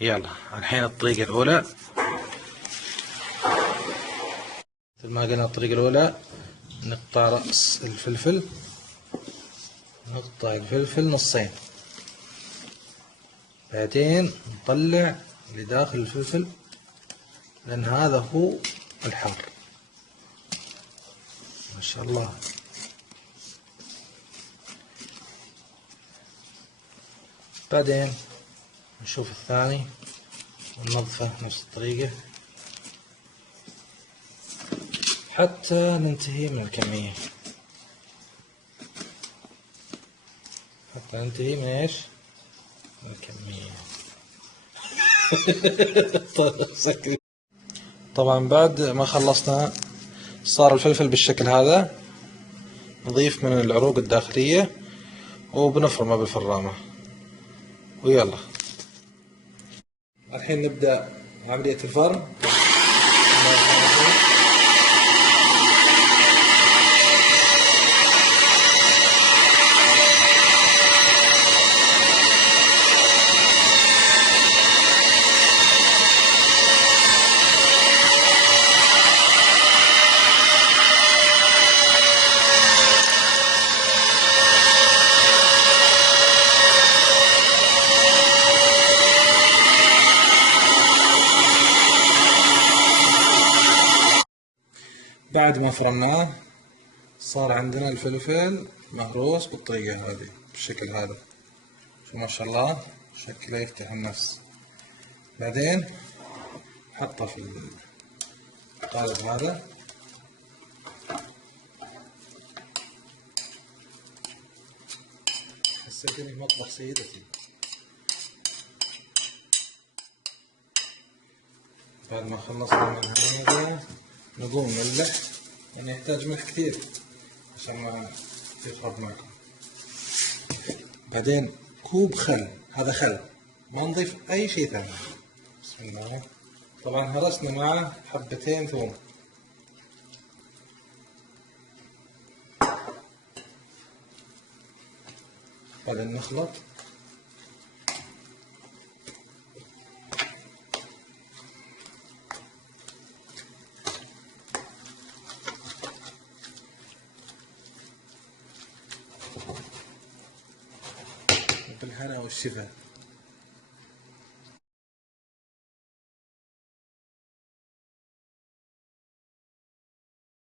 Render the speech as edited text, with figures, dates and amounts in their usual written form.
يلا الحين الطريقة الأولى، مثل ما قلنا الطريقة الأولى نقطع رأس الفلفل، نقطع الفلفل نصين، بعدين نطلع اللي داخل الفلفل لأن هذا هو الحار. ما شاء الله. بعدين نشوف الثاني وننظفه نفس الطريقة حتى ننتهي من الكمية، حتى ننتهي من ايش؟ من الكمية. طبعا بعد ما خلصنا صار الفلفل بالشكل هذا، نضيف من العروق الداخلية وبنفرمه بالفرامة. ويلا الحين نبدأ عملية الفرم. بعد ما فرمناه صار عندنا الفلفل مهروس بالطريقة هذه، بالشكل هذا. شو ما شاء الله شكله يفتح النفس. بعدين حطه في القالب هذا، حسيت اني مطبخ سيدتي. بعد ما خلصنا من هذا نقوم نملح، يعني يحتاج ملح كثير عشان ما يخرب معكم. بعدين كوب خل، هذا خل، ما نضيف اي شيء ثاني. بسم الله. طبعا هرسنا معه حبتين ثوم. بعدين نخلط. بالهنا والشفا.